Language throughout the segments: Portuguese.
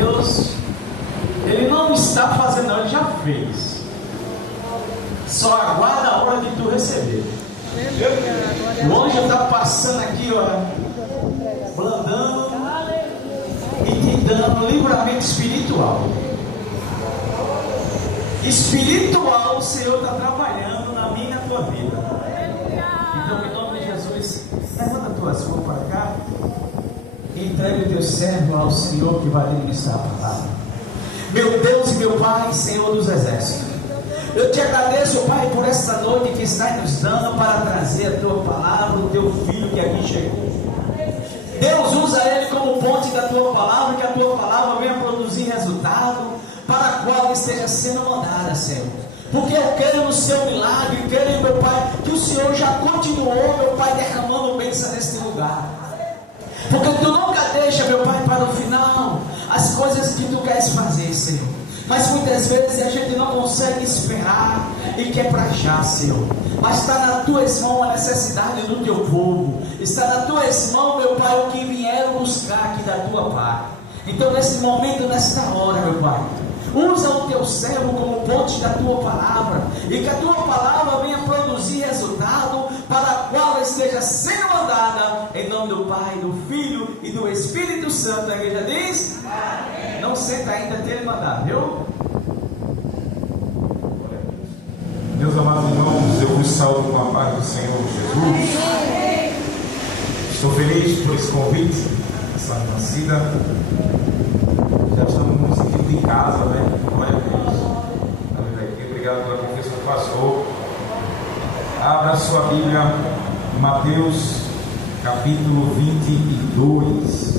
Deus, Ele não está fazendo, não, Ele já fez. Só aguarda a hora de tu receber. O anjo está passando aqui, ó, blandando e te dando livramento espiritual. Espiritual, o Senhor está trabalhando na minha e na tua vida. Então, em nome de Jesus, levanta a tua mão para cá e entregue o teu servo ao Senhor que vai ministrar a palavra. Meu Deus e meu Pai, Senhor dos exércitos, eu te agradeço, Pai, por essa noite que está nos dando para trazer a tua palavra, o teu filho que aqui chegou. Deus, usa ele como ponte da tua palavra, que a tua palavra venha produzir resultado para a qual esteja sendo mandada, Senhor. Porque eu quero no seu milagre, quero, meu Pai, que o Senhor já continuou, meu Pai, derramando bênção neste lugar. Porque tu nunca deixa, meu Pai, para o final as coisas que tu queres fazer, Senhor. Mas muitas vezes a gente não consegue esperar e quer para já, Senhor. Mas está nas tuas mãos a necessidade do teu povo. Está nas tuas mãos, meu Pai, o que vieram buscar aqui da tua parte. Então, nesse momento, nesta hora, meu Pai, usa o teu servo como ponte da tua palavra, e que a tua palavra venha produzir resultado para a qual esteja sendo mandada, em nome do Pai, do Filho e do Espírito Santo. A igreja diz: amém. Não senta ainda até ele mandar, viu? Meus amados irmãos, eu vos saúdo com a paz do Senhor Jesus. Amém. Estou feliz por esse convite, essa nascida. Já estamos nos sentindo em casa, né? Glória a Deus. Obrigado pela confiança do pastor. Abra sua Bíblia, Mateus, capítulo 22.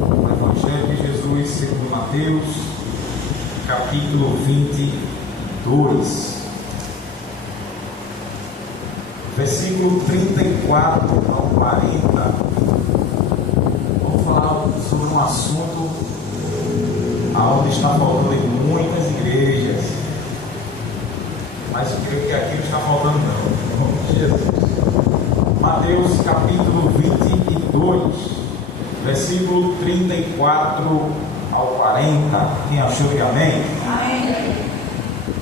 O Evangelho de Jesus segundo Mateus, capítulo 22. Versículo 34 ao 40. Vamos falar sobre um assunto aonde está faltando em muitas igrejas, mas eu creio que aqui não está faltando não, em nome de Jesus. Mateus capítulo 22, versículo 34 ao 40. Quem achou, diga amém? Amém.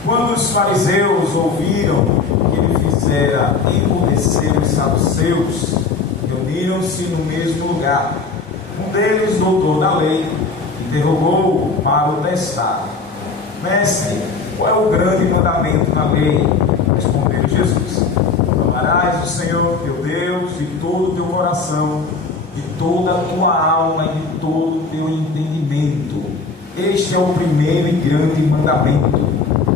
Quando os fariseus ouviram que ele fizera emburrecer os saduceus, reuniram-se no mesmo lugar. Um deles, doutor da lei, interrogou para o testar: Mestre, qual é o grande mandamento na lei? Respondeu Jesus: amarás o Senhor teu Deus de todo o teu coração, de toda a tua alma e de todo o teu entendimento. Este é o primeiro e grande mandamento.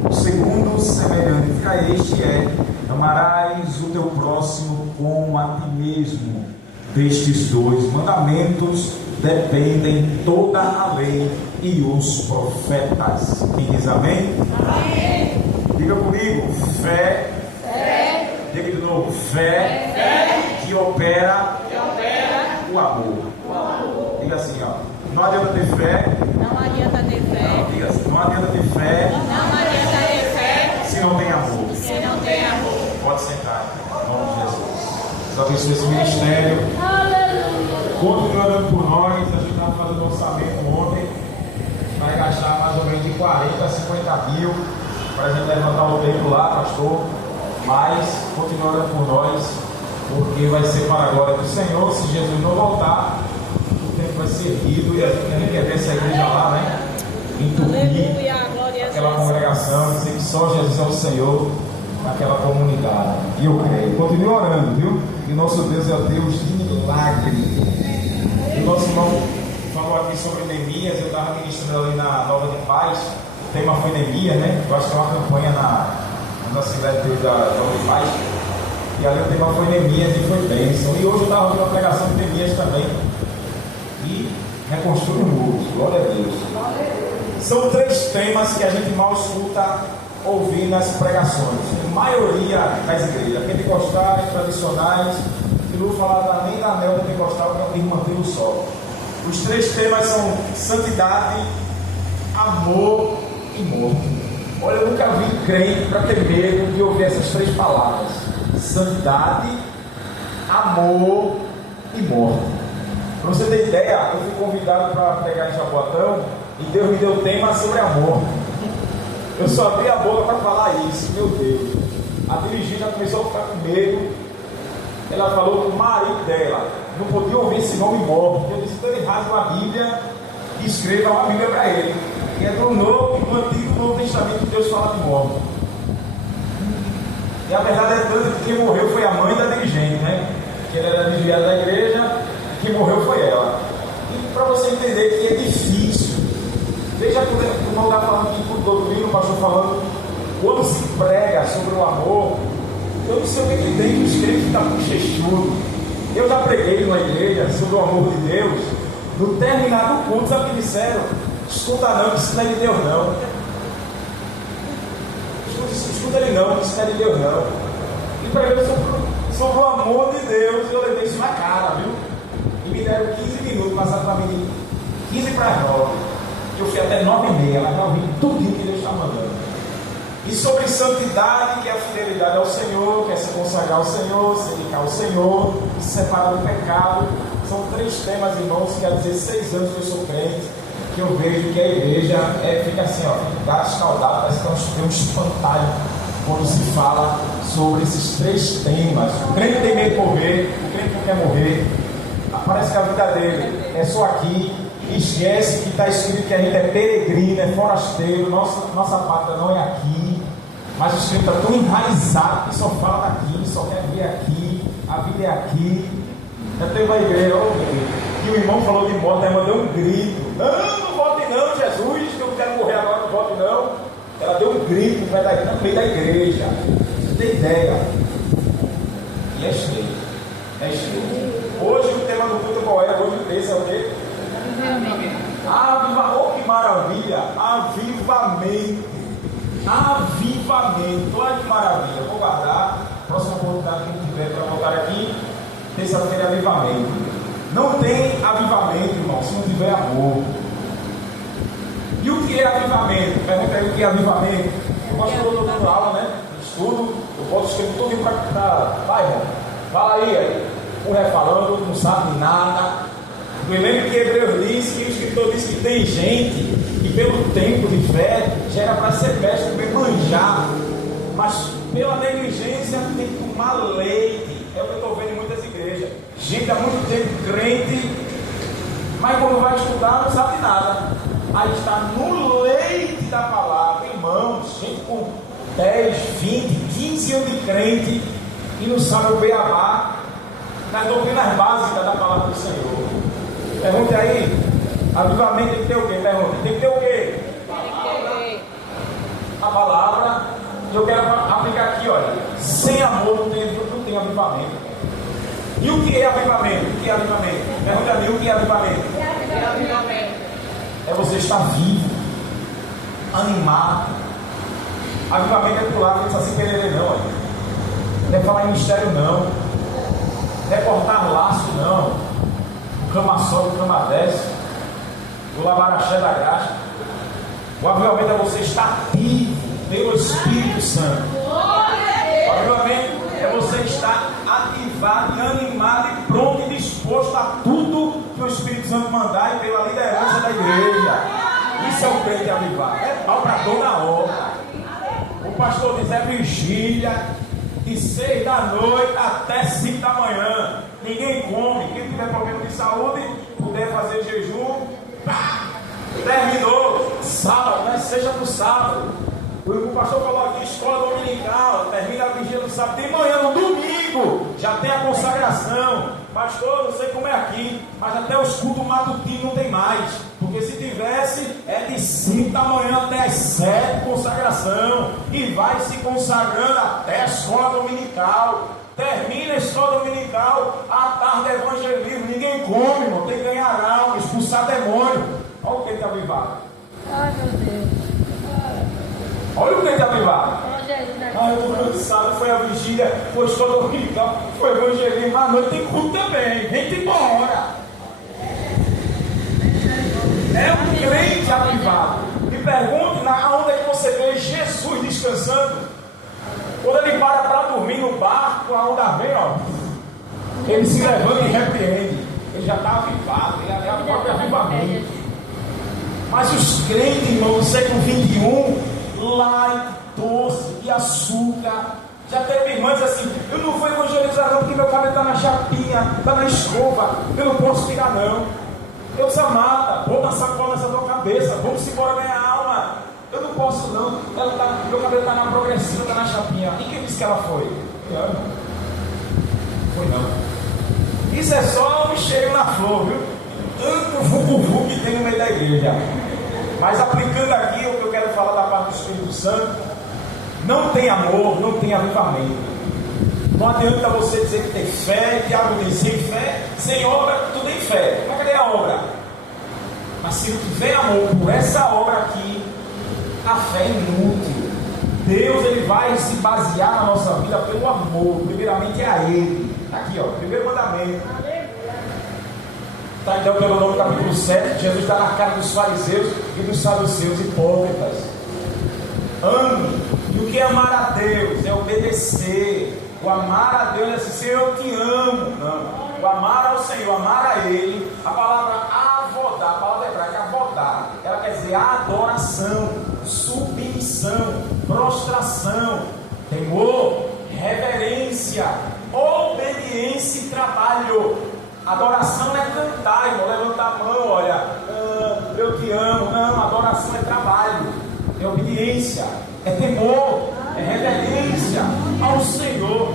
O segundo, semelhante a este, é: amarás o teu próximo como a ti mesmo. Destes dois mandamentos dependem toda a lei e os profetas. Quem diz amém? Amém. Diga comigo: fé. Fé. Diga de novo: fé. Fé. Que opera o amor. Diga assim, ó: não adianta ter fé. Não adianta ter fé. Não, diga assim: não adianta ter fé. Não adianta ter fé Se não tem amor. se não tem amor. Pode sentar, em nome de Jesus. Deus abençoe esse ministério. Continue orando por nós. A gente estava fazendo orçamento ontem. Vai gastar mais ou menos de 40 a 50 mil para a gente levantar o templo lá, pastor. Mas continue orando por nós, porque vai ser para a glória do Senhor. Se Jesus não voltar, o templo vai ser erguido e a gente quer ver essa igreja lá, né? Entupir aquela congregação, dizer que só Jesus é o Senhor naquela comunidade. E eu creio. Continue orando, viu? E nosso Deus é o Deus de milagre. E o nosso irmão falou aqui sobre Neemias. Eu estava ministrando ali na Nova de Paz. O tema foi Neemias, né? Eu acho que é uma campanha na cidade da Nova de Paz. E ali o tema foi Neemias e foi bênção. E hoje eu estava ouvindo uma pregação de Neemias também. E reconstrui o muro. Glória a Deus. São 3 temas que a gente mal escuta ouvir nas pregações. A maioria das igrejas pentecostais, tradicionais, que não falar nem da neopentecostal, que é o irmão manter o sol. Os 3 temas são santidade, amor e morte. Olha, eu nunca vi crente para ter medo de ouvir essas 3 palavras: santidade, amor e morte. Para você ter ideia, eu fui convidado para pregar em Jaboatão e Deus me deu o tema sobre amor. Eu só abri a boca para falar isso, meu Deus. A dirigente já começou a ficar com medo. Ela falou que o marido dela não podia ouvir esse nome morto. Eu disse, então ele rasga a Bíblia e escreva uma Bíblia para ele. E é do Novo e do Antigo e Novo Testamento que Deus fala de morte. E a verdade é tanto que quem morreu foi a mãe da dirigente, né? Que ela era desviada da igreja, e quem morreu foi ela. E para você entender que é difícil, veja quando o irmão está falando aqui, por todo livro, o pastor falando, quando se prega sobre o amor, eu não sei o que tem que os crentes estão bochechudos. Eu já preguei numa igreja sobre o amor de Deus. No terminar do culto, sabe o que disseram? Escuta não, que isso não é de Deus não. Escuta ele não, que isso não é de Deus não. E preguei sobre o amor de Deus, eu levei isso na cara, viu? E me deram 15 minutos, passaram para mim 15 para as 9. Eu fui até 9h30, mas não vi tudo que Deus está mandando. E sobre santidade, que é a fidelidade ao Senhor, que é se consagrar ao Senhor, se dedicar ao Senhor, se separar do pecado. São 3 temas, irmãos, que há 16 anos que eu sou crente, que eu vejo que a igreja fica assim, ó, dá escaldado, parece que tem um espantalho quando se fala sobre esses 3 temas. O crente tem medo de morrer, o crente não quer morrer, parece que a vida dele é só aqui. Esquece que está escrito que a gente é peregrino, é forasteiro, nossa pátria não é aqui. Mas o Espírito está tão enraizado que só fala daqui, só quer vir aqui, a vida é aqui. Já teve uma igreja, e o irmão falou de morte, aí mandou um grito: não vote não, Jesus, que eu não quero morrer agora, não vote não. Ela deu um grito no meio da igreja. Você tem ideia? E é cheio. É cheio. Hoje o tema do culto qual é? Hoje esse é o quê? Oh, que maravilha! Avivamento. Avivamento. Olha que maravilha. Vou guardar. Próxima oportunidade que a gente tiver para voltar aqui, terça-feira é avivamento. Não tem avivamento, irmão, se não tiver amor. E o que é avivamento? Pergunta aí o que é avivamento. Eu gosto de toda aula, né? Estudo, eu posso escrever tudo para cá. Vai, irmão. Fala aí. O ré falando, não sabe nada. Eu lembro que Hebreus diz, que o escritor diz que tem gente que pelo tempo de fé já era para ser mestre, bem manjar, mas pela negligência tem que tomar leite. É o que eu estou vendo em muitas igrejas. Gente há muito tempo crente, mas quando vai estudar não sabe nada. Aí está no leite da palavra, irmãos, gente com 10, 20, 15 anos de crente e não sabe o beabá nas doutrinas básicas da palavra do Senhor. Pergunte aí, avivamento tem que ter o quê? Pergunte, tem que ter o quê? A palavra. Eu quero aplicar aqui, olha. Sem amor não tem avivamento. E o que é avivamento? O que é avivamento? Pergunte a mim, o que é avivamento? É você estar vivo, animado. Avivamento é pular, não precisa se perder não, olha. Não é falar em mistério não. Não é cortar laço não. O cama sobe, o cama desce, o lavaraxé da graxa. O avivamento é você estar vivo pelo Espírito Santo. O avivamento é você estar ativado, animado e pronto e disposto a tudo que o Espírito Santo mandar e pela liderança da igreja. Isso é o crente avivado. É pau para toda a obra. O pastor diz: é vigília de 6 da noite até 5 da manhã. Ninguém come. Quem tiver problema de saúde, puder fazer jejum, terminou. Sábado, né? Seja no sábado. O pastor falou aqui: escola dominical, termina a vigília no sábado. De manhã, no domingo, já tem a consagração. Pastor, não sei como é aqui, mas até os cultos matutinos não tem mais. Porque se tivesse, é de 5 da manhã até as 7, consagração. E vai se consagrando até a escola dominical. Termina a escola dominical, à tarde é evangelismo. Ninguém come, irmão, tem que ganhar alma, expulsar demônio. Olha o que está avivado. Ai, meu Deus. Olha o que está avivado. Eu estou cansado, foi a vigília, foi a escola dominical, foi evangelismo. À noite tem culto também, vem embora. É um crente avivado. Me pergunte aonde é que você vê Jesus descansando. Quando ele para dormir no barco, a onda vem, ó, ele se levanta e repreende. Ele já está avivado, é a própria avivamento. Mas os crentes, irmão, do século XXI, lá em Doce e Açúcar, já teve irmãs assim, eu não vou evangelizar não, porque meu cabelo está na chapinha, está na escova, eu não posso tirar não. Deus amada, bota a sacola nessa tua cabeça, vamos embora ganhar alma. Eu não posso não, meu cabelo está na progressiva, está na chapinha. E quem disse que ela foi? Foi não. Isso é só um cheiro na flor, viu? Tanto vucu que tem no meio da igreja. Mas aplicando aqui o que eu quero falar da parte do Espírito Santo, não tem amor, não tem avivamento. Não adianta você dizer que tem fé, que algo tem sem fé, sem obra, tu tem fé. Mas cadê a obra? Mas se não tiver amor por essa obra aqui, a fé é inútil. Deus, ele vai se basear na nossa vida pelo amor, primeiramente a Ele. Aqui, ó, primeiro mandamento. Tá, então, pelo nome do capítulo 7, Jesus está na cara dos fariseus e dos saduceus hipócritas. Ame. E o que é amar a Deus? É obedecer. O amar a Deus é assim, Senhor, eu te amo. Não. O amar ao Senhor, amar a Ele, a palavra avodar, a palavra hebraica avodar, ela quer dizer adoração, submissão, prostração, temor, reverência, obediência e trabalho. Adoração é cantar, irmão, levantar a mão, olha, eu te amo. Não, adoração é trabalho, é obediência, é temor, é reverência ao Senhor.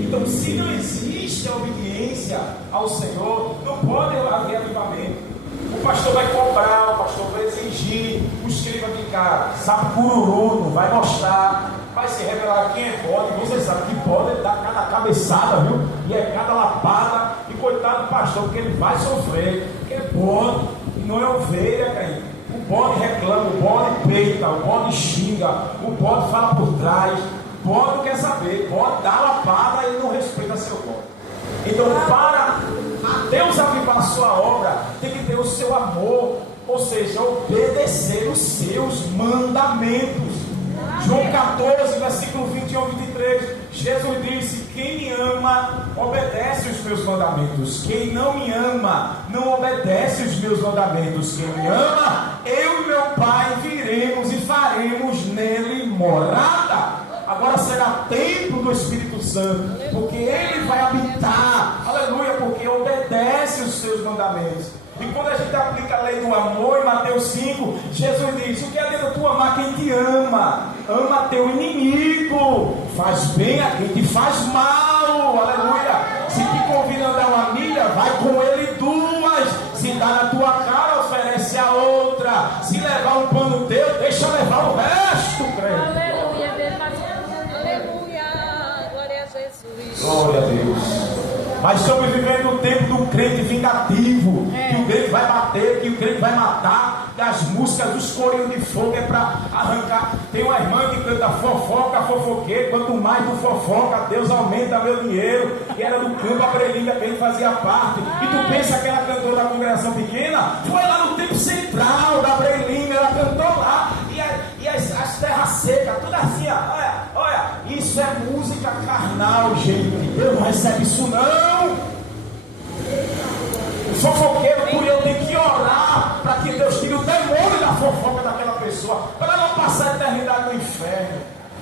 Então, se não existe a obediência ao Senhor, não pode haver avivamento. O pastor vai cobrar, o pastor vai exigir, o crentes vai ficar, sabe, cururu, não vai mostrar, vai se revelar quem é bode. Você sabe que pode dar cada cabeçada, viu? E é cada lapada, e coitado do pastor, porque ele vai sofrer, porque é bode, e não é ovelha, crente. O bode reclama, o bode peita, o bode xinga, o bode fala por trás, o bode não quer saber, o bode dá lapada e não respeita seu bode. Então, para Deus avivar a sua obra, tem que ter o seu amor, ou seja, obedecer os seus mandamentos. João 14, versículo 21 e 23, Jesus disse: quem me ama, obedece os meus mandamentos. Quem não me ama, não obedece os meus mandamentos. Quem me ama, eu e meu Pai viremos e faremos nele morada. Agora será templo do Espírito Santo, porque Ele vai habitar, aleluia, porque obedece os seus mandamentos. E quando a gente aplica a lei do amor, em Mateus 5, Jesus diz: o que adianta tu amar quem te ama? Ama teu inimigo, faz bem a quem te faz mal, aleluia. Se te convida a andar uma milha, vai com ele duas. Se dá na tua cara, oferece a outra. Se levar um pano teu, deixa levar o resto, crente. Glória a Deus. Mas estamos vivendo o tempo do crente vingativo, que o crente vai bater, que o crente vai matar, que as músicas dos corinhos de fogo é para arrancar. Tem uma irmã que canta fofoca, fofoqueiro, quanto mais do fofoca, Deus aumenta meu dinheiro, que era do campo Abrelinha, que ele fazia parte. E tu pensa que ela cantou na congregação pequena? Foi lá no tempo central da Abrelinha, ela cantou lá, e as terras secas, tudo assim, olha, isso é música carnal, gente. Deus não recebe isso não. O fofoqueiro, por eu tenho que orar para que Deus tire o demônio da fofoca daquela pessoa, para ela não passar a eternidade no inferno.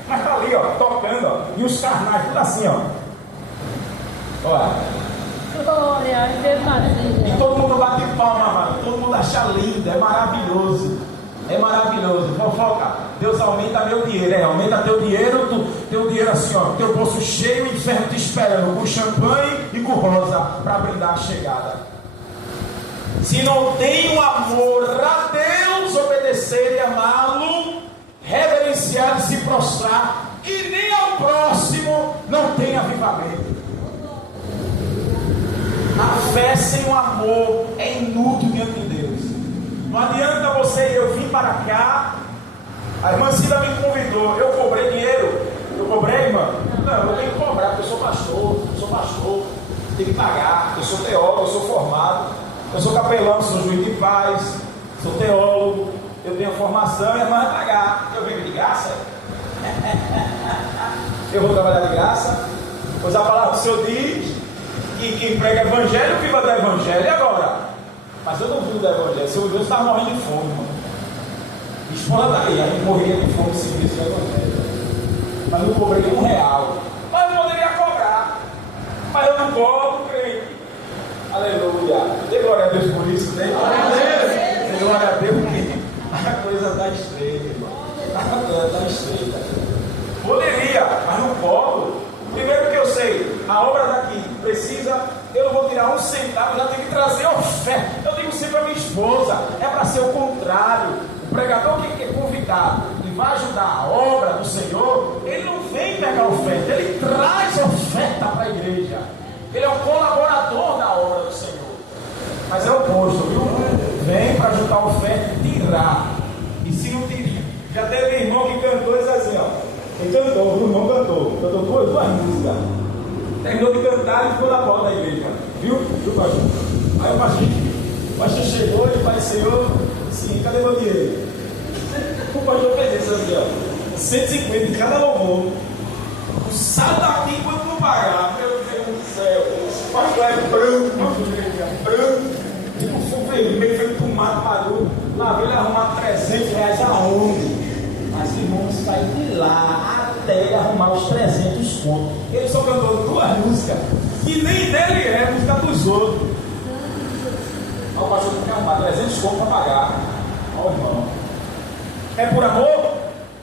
Mas tá ali, ó, tocando, ó, e os carnais, tudo assim, ó. Olha. Glória, e todo mundo bate palma, mano. Todo mundo acha lindo, é maravilhoso. É maravilhoso, fofoca. Deus aumenta meu dinheiro, aumenta teu dinheiro assim, ó, teu bolso cheio, o inferno te esperando, com champanhe e com rosa, para brindar a chegada. Se não tem um amor a Deus, obedecer e amá-lo, reverenciar e se prostrar, e nem ao próximo, não tem avivamento. A fé sem o amor é inútil diante de Deus. Não adianta você e eu vim para cá. A irmã Cida me convidou, eu cobrei dinheiro. Eu cobrei, irmã? Não, eu tenho que cobrar, porque eu sou pastor, tenho que pagar, eu sou teólogo, eu sou formado, eu sou capelão, sou juiz de paz, sou teólogo, eu tenho formação, e a irmã vai pagar. Eu venho de graça? Eu vou trabalhar de graça? Pois a palavra do Senhor diz que prega evangelho, viva do evangelho. E agora? Mas eu não vivo do evangelho. Se eu vivesse, eu estava morrendo de fome, mano. Esposa daí, a gente morreria de fome se visse o evangelho. Mas não cobrei R$1. Mas eu poderia cobrar. Mas eu não cobro, crente. Aleluia. Dê glória a Deus por isso, né? Dê glória a Deus porque a coisa está estreita, irmão. A coisa está estreita. Poderia, mas não cobro. Primeiro que eu sei, a obra daqui precisa, eu não vou tirar $1, já tenho que trazer oferta. Eu digo sempre a minha esposa, é para ser o contrário. O pregador que é convidado e vai ajudar a obra do Senhor, ele não vem pegar oferta, ele traz oferta para a igreja. Ele é o colaborador da obra do Senhor. Mas é o oposto, viu? Vem para ajudar a oferta e tirar. E se não tirar, já teve irmão que cantou isso assim, ó. Ele cantou, o irmão cantou duas músicas. Terminou de cantar e ficou na porta da igreja. Viu, pastor? Aí o pastor chegou e Pai Senhor, sim, cadê meu dinheiro? O pastor fez isso assim, ó. 150 em cada louvor. O sal daqui enquanto não pagar. Meu Deus do céu. O pastor é branco. Tipo fogo vermelho, feito pro mato, parou. Lá veio ele arrumar R$300 aonde? Mas irmãos, sair de lá até ele arrumar os 300 contos. Ele só cantou duas músicas, que nem dele é, música dos outros. Aí o pastor tem que arrumar 300 contos para pagar. Ó, irmão. É por amor?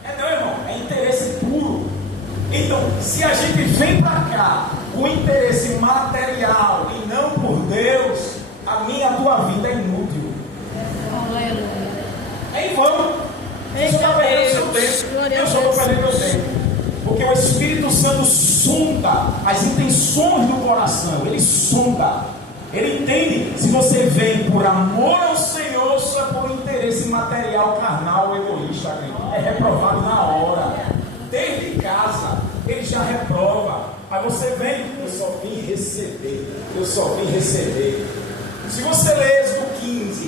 É não, irmão. É interesse puro. Então, se a gente vem para cá com interesse material e não por Deus, a minha, a tua vida é inútil. É em vão. Você está perdendo seu tempo. Eu só estou perdendo meu tempo. Porque o Espírito Santo sonda as intenções do coração. Ele sonda. Ele entende se você vem por amor ao Senhor ou se é por interesse material, carnal, egoísta. É reprovado na hora. Desde casa, ele já reprova. Aí você vem, eu só vim receber. Eu só vim receber. Se você lê Êxodo 15,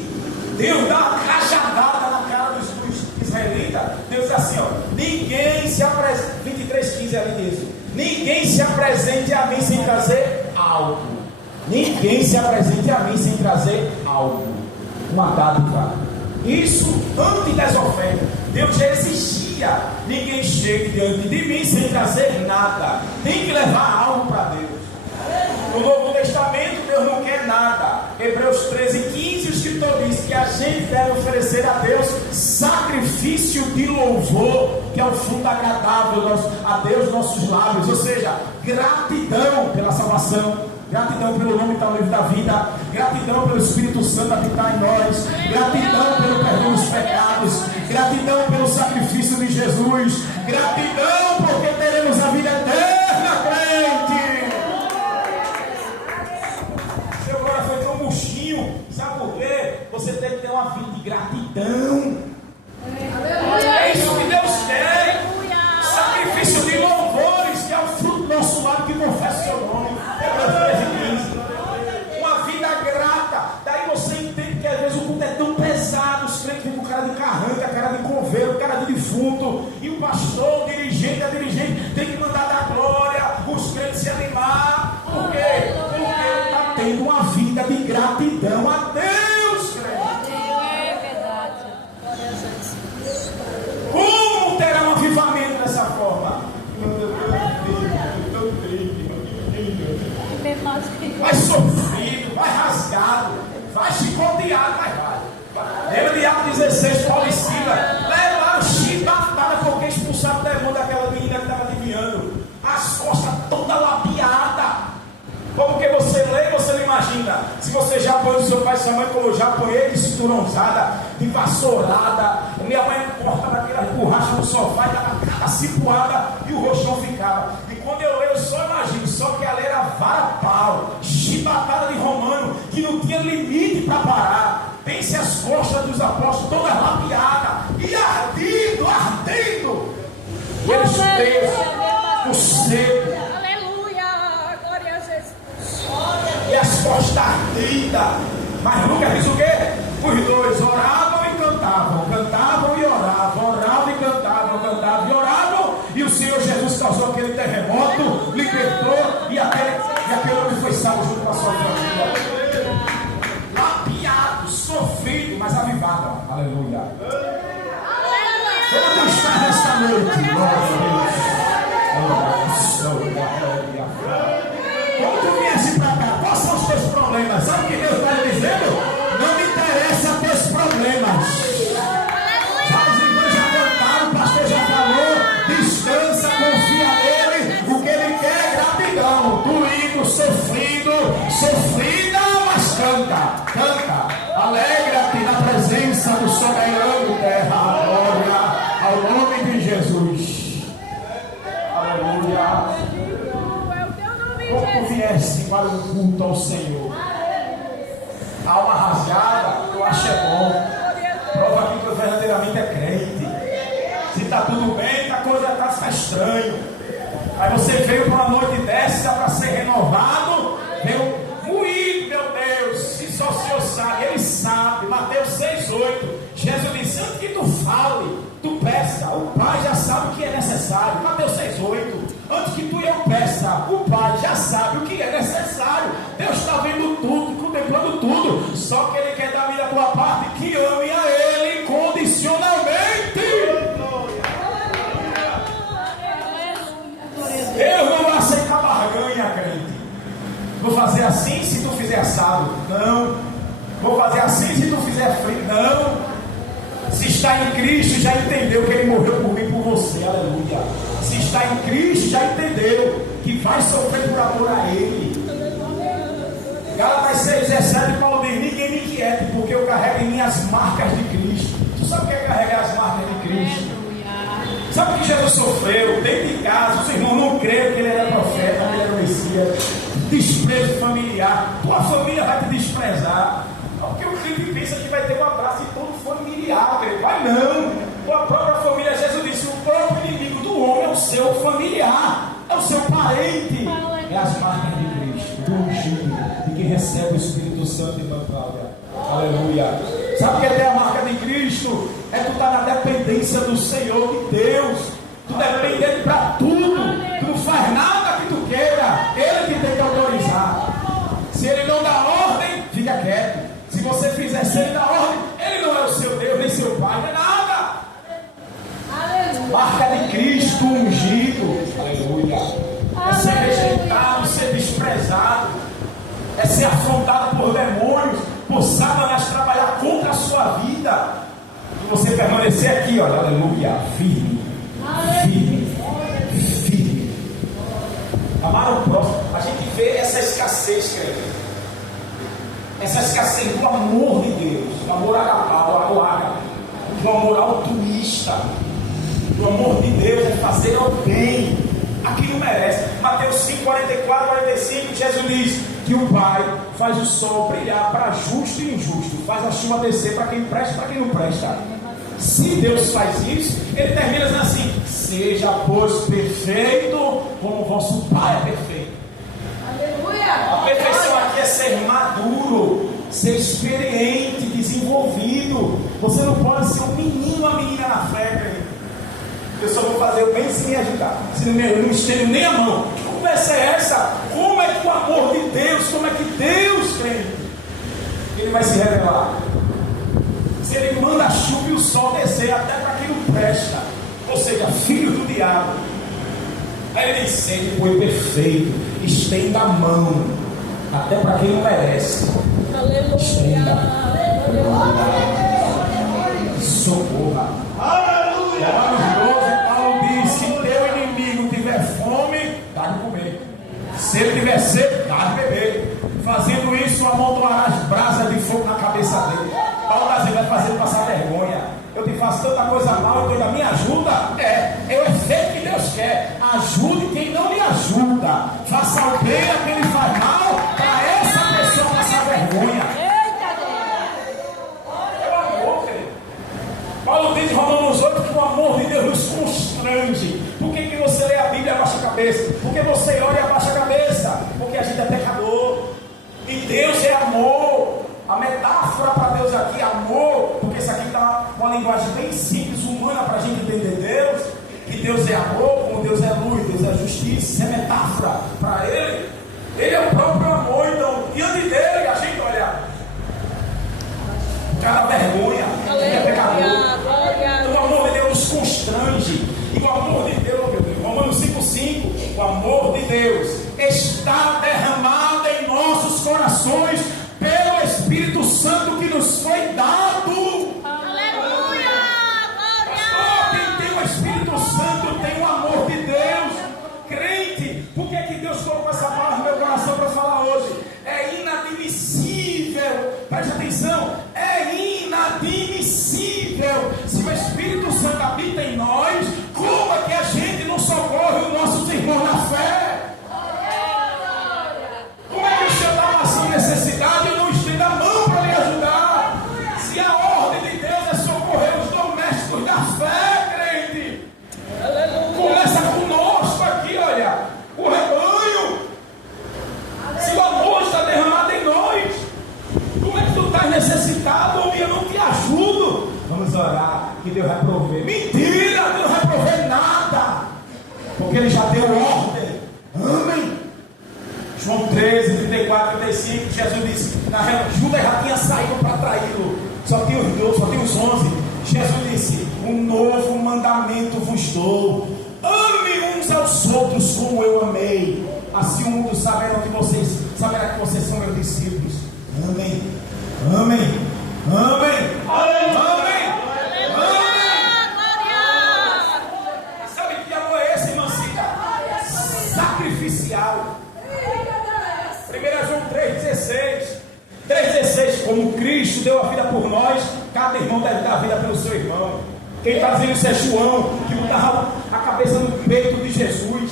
Deus dá uma cajadada na cara dos israelitas. Deus diz assim, ó: ninguém se apresente, 23:15 ali diz: ninguém se apresente a mim sem trazer algo. Ninguém se apresente a mim sem trazer algo. Uma dádiva. Isso antes das ofertas. Deus já exigia: ninguém chegue diante de mim sem trazer nada. Tem que levar algo para Deus. No Novo Testamento, Deus não quer nada. Hebreus 13:15, o escritor diz que a gente deve oferecer a Deus sacrifício de louvor, que é o fruto agradável a Deus nossos lábios. Ou seja, gratidão pela salvação, gratidão pelo nome que está no livro da vida, gratidão pelo Espírito Santo habitar em nós, gratidão pelo perdão dos pecados, gratidão pelo sacrifício de Jesus, gratidão porque teremos a vida eterna, crente. Sabe por quê? Você tem que ter uma vida de gratidão. É isso que Deus quer. Sacrifício de louvores, que é o fruto do nosso lado que confessa o seu nome. Uma vida grata. Daí você entende que às vezes o culto é tão pesado. Os crentes ficam com cara de carranca, cara de coveiro, cara de defunto. E o pastor, o dirigente, a dirigente tem que mandar dar glória, os crentes se animar. Por quê? Porque ele está tendo uma vida de gratidão a Deus, crente. É verdade. Como terá um avivamento dessa forma? Vai sofrido, vai rasgado, vai chicoteado, vai. Lembra de Atos 16, Paulo e Silas levaram chibatada porque expulsaram o demônio daquela menina que estava desviando, as costas toda labiada. Como que você lê, você não imagina. Se você já apanhou do seu pai e sua mãe, como eu já apanhei de cinturãozada, de vassourada. Minha mãe corta daquela borracha no sofá e dava cada cipuada e o roxão ficava. E quando eu leio, eu só imagino, só que ela era vara-pau, chibatada de romano, que não tinha limite para parar. Pense as costas dos apóstolos, todas lapiadas, e ardendo. E eles presos, no seco. E as costas ardidas. Mas nunca diz o quê? Os dois oravam e cantavam, cantavam e oravam, oravam e cantavam, cantavam e oravam. E o Senhor Jesus causou aquele terremoto, libertou, e aquele homem foi salvo junto com mais avivada. Aleluia. Como tu está nesta noite? Quando tu viesse para cá, quais são os teus problemas? Sabe o que Deus está dizendo? Não me interessa teus problemas. Sabe, os irmãos já cantaram, o pastor já falou. Descansa, confia nele. O que ele quer é gratidão. Doído, sofrida, mas canta. Alegra-te na presença do soberano terra. Glória ao nome de Jesus. Aleluia. Como tu vieste para um culto ao Senhor? Há uma rasgada, eu acho é bom. Prova que tu verdadeiramente é crente. Se está tudo bem, a coisa está estranho. Aí você veio para uma noite dessa para ser renovado. Veio moído, meu Deus. Se só o Senhor sabe, Ele sabe. Mateus 6,8. Jesus disse: antes que tu fale, tu peça. O Pai já sabe o que é necessário. Mateus 6,8. Antes que tu e eu peça, o Pai já sabe o que é necessário. Deus está vendo tudo, contemplando tudo. Só que Ele quer da minha tua parte que ame a Ele incondicionalmente. Eu não vou aceitar barganha, crente. Vou fazer assim se tu fizer assado. Não. Vou fazer assim se tu fizer frito. Não. Se está em Cristo, já entendeu que Ele morreu por mim e por você. Aleluia. Se está em Cristo, já entendeu que vai sofrer por amor a Ele. Gálatas 6,17, Paulo diz: ninguém me inquiete, porque eu carrego em mim as marcas de Cristo. Tu sabe o que é carregar as marcas de Cristo? Sabe o que Jesus sofreu? Dentro de casa, os irmãos não creram que Ele era profeta, que Ele era o Messias. Desprezo familiar. Tua família vai te desprezar. Porque o crente pensa que vai ter um abraço de todo familiar. Vai não. Tua própria família, Jesus disse: o próprio inimigo do homem é o seu familiar, é o seu parente. É as marcas de Cristo, do ungido, de quem recebe o Espírito Santo e não Cláudia. Aleluia. Sabe o que é ter a marca de Cristo? É tu estar na dependência do Senhor, de Deus. Tu depende dele para tudo. Tu não faz nada que tu queira. Ele que tem que autorizar. Se ele não dá ordem, fica quieto. Se você fizer sem ele dar ordem, ele não é o seu Deus, nem seu Pai, não é nada. Marca de Cristo, ungido. Aleluia. É ser rejeitado, ser desprezado. É ser afrontado por demônios, por Satanás trabalhar contra a sua vida. E você permanecer aqui, olha, aleluia, firme. Amar o próximo. A gente vê essa escassez, querido. Essa escassez do amor de Deus, do amor agapado, do amor altruísta. O amor de Deus é fazer ao bem a quem não merece. Mateus 5, 44, 45, Jesus diz que o Pai faz o sol brilhar para justo e injusto, faz a chuva descer para quem presta e para quem não presta. Se Deus faz isso, Ele termina dizendo assim: seja pois perfeito como o vosso Pai é perfeito. Aleluia. A perfeição aqui é ser maduro, ser experiente, desenvolvido. Você não pode ser um menino, uma menina na fé, querido. Eu só vou fazer o bem se me ajudar. Se eu não estendo nem a mão. Que conversa é essa? Como é que o amor de Deus, como é que Deus, crente, Ele vai se revelar? Se Ele manda a chuva e o sol descer até para quem não presta, ou seja, filho do diabo. Aí Ele diz: sede, pois perfeito, estenda a mão até para quem não merece. Aleluia. Estenda. Socorra. Aleluia. Paulo diz: se teu inimigo tiver fome, dá de comer. Se ele tiver sede, dá de beber. Fazendo isso, amontoarás brasas de fogo na cabeça dele. Paulo está dizendo: vai fazer ele passar vergonha. Eu te faço tanta coisa mal, então ainda me ajuda. É o efeito que Deus quer. Ajude quem não lhe ajuda. Faça o bem a quem lhe faz mal, para essa pessoa passar vergonha. É o amor, querido. Paulo diz em Romanos 8 que o amor de Deus nos constrange. Por que você lê a Bíblia e abaixa a cabeça? Porque você ora e abaixa a cabeça. Porque a gente é pecador. E Deus é amor. A metáfora para Deus aqui é amor. Porque isso aqui está uma linguagem bem simples, humana, para a gente entender Deus. Que Deus é amor, como Deus é luz, Deus é justiça. Isso é metáfora para Ele. Ele é o próprio amor. Então, diante dele, a gente olha cada vergonha. está derramada em nossos corações pelo Espírito Santo que nos foi dado. Aleluia! Pastor, quem tem o Espírito Santo tem o amor de Deus. Crente, por que Deus colocou essa palavra no meu coração para falar hoje? É inadmissível, preste atenção, é inadmissível. Se o Espírito Santo habita em nós, como é que a gente não socorre os nossos irmãos na fé? Como é que o Senhor está passando necessidade e eu não estendo a mão para lhe ajudar? Se a ordem de Deus é socorrer os domésticos da fé, crente, começa conosco aqui, olha, o rebanho. Se o amor está derramado em nós, como é que tu estás necessitado e eu não te ajudo? Vamos orar, que Deus vai prover. Mentira, Deus não vai prover nada, porque Ele já deu ordem. Amém. João 13, 34, 35, Jesus disse, Judas já tinha saído para traí-lo, só tinha os 12, só tinha os 11. Jesus disse, um novo mandamento vos dou, ame uns aos outros como eu amei, assim o mundo saberá que vocês são meus discípulos. Amém, amém, amém, amém, amém. Sabe que amor é esse, irmãzinha? Sacrificial. 1 João 3,16, como Cristo deu a vida por nós, cada irmão deve dar a vida pelo seu irmão. Quem está dizendo isso é João, que botava a cabeça no peito de Jesus.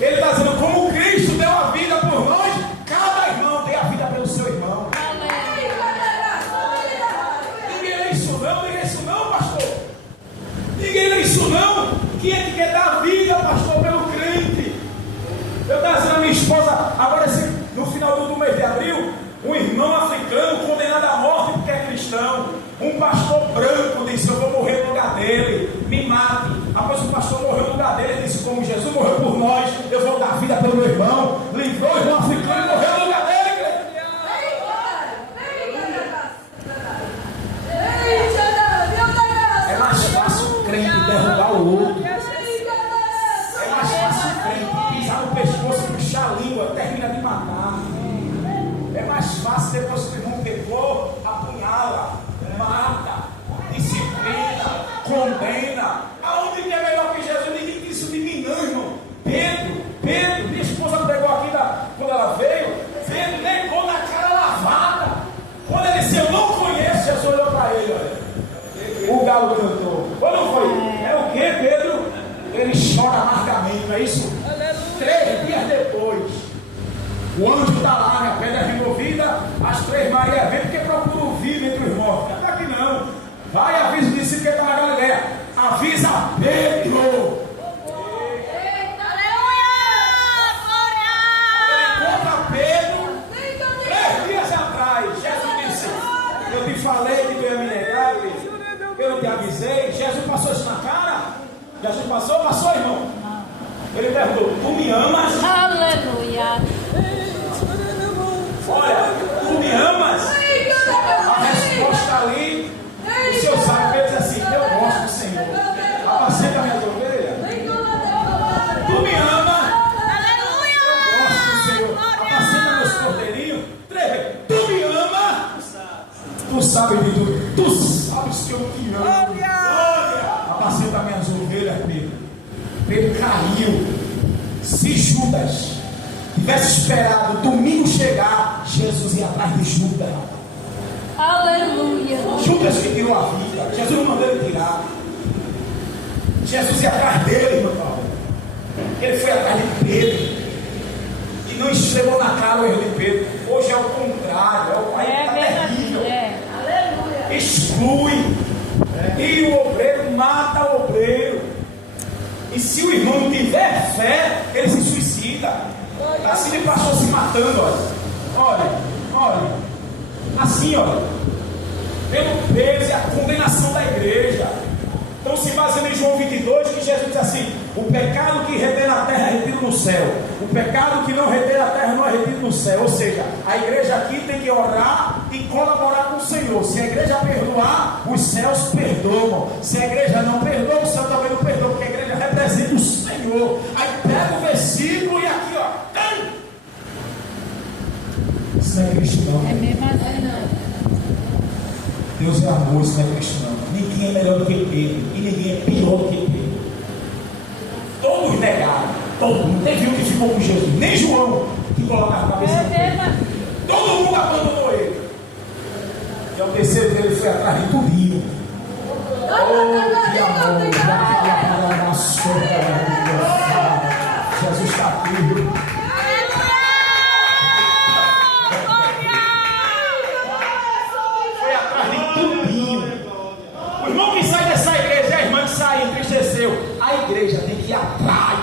Ele está dizendo, como Cristo deu a vida por nós, cada irmão dê a vida pelo seu irmão. Ninguém lê isso não, pastor. Ninguém lê isso não. Quem é que quer dar a vida, pastor, pelo crente? Eu estava dizendo a minha esposa, agora no final do mês de abril, um irmão africano condenado à morte porque é cristão. Um pastor branco disse, eu vou morrer no lugar dele, me mate. Após o pastor morreu no lugar dele, ele disse, como Jesus morreu por nós, eu vou dar vida pelo meu irmão. Livrou o irmão africano e morreu no lugar dele. É mais fácil o crente derrubar o outro. É mais fácil o crente pisar no pescoço, puxar a língua, termina de matar. É mais fácil depois que o irmão pecou, apunhala, mata, disciplina, condena. Aonde que é melhor que Jesus? Ninguém disse isso de mim não, irmão. Pedro, minha esposa pegou aqui quando ela veio, Pedro negou na cara lavada. Quando ele disse, eu não conheço, Jesus olhou para ele, olha. O galo cantou. Ou não foi? É o que, Pedro? Ele chora amargamente, não é isso? 3 dias depois, o anjo está lá, a pedra removida, as 3 Marias vêm porque procura o vivo entre os mortos. Não está aqui não. Vai, avisa o discípulo que está na Galileia. Avisa Pedro. Ele encontra Pedro 3 dias atrás. Jesus disse, eu te falei que tu ia me negar, Pedro. Eu te avisei. Jesus passou isso na cara? Jesus passou, irmão? Ele perguntou, tu me amas? Aleluia! Olha, tu me amas? A resposta ali, o seu sábio diz assim, eu gosto do Senhor. Apacenta minhas ovelhas. Tu me amas? Aleluia! Eu gosto do Senhor. Apacenta meus cordeirinhos. 3 vezes. Tu me amas? Tu sabes de tudo. Tu sabes que eu te amo. Apacenta minhas ovelhas, Pedro. Pedro caiu. Se Judas tivesse esperado domingo chegar, Jesus ia atrás de Judas. Aleluia! Judas que tirou a vida, Jesus não mandou ele tirar. Jesus ia atrás dele, meu Paulo. Ele foi atrás de Pedro e não esfregou na cara o erro de Pedro. Hoje é o contrário, é o pai que está terrível. Aleluia! Exclui e o obreiro mata o obreiro. E se o irmão não tiver fé, ele se suicida. Assim ele passou se matando, olha, assim, olha, pelo peso e a condenação da igreja. Então se baseia em João 22, que Jesus diz assim, o pecado que retém na terra é retido no céu, o pecado que não retém na terra não é retido no céu. Ou seja, a igreja aqui tem que orar e colaborar com o Senhor. Se a igreja perdoar, os céus perdoam. Se a igreja não perdoa, o céu também não perdoa, porque a igreja representa o Senhor. Aí pega o versículo e aqui, ó, Isso não é Cristo não. É mesmo assim, não. Deus é amor, isso não é Cristo não. Ninguém é melhor do que Pedro e ninguém é pior do que Pedro. Todos negaram, todo mundo. Teve um que ficou com Jesus, nem João que colocava a cabeça no peito. Todo mundo abandonou ele. E ao terceiro dele foi atrás de tudinho. Oh, que amor! Jesus está aqui. Foi atrás de tudinho. O irmão que sai dessa igreja, a irmã que sai, entristeceu. A igreja tem que ir atrás.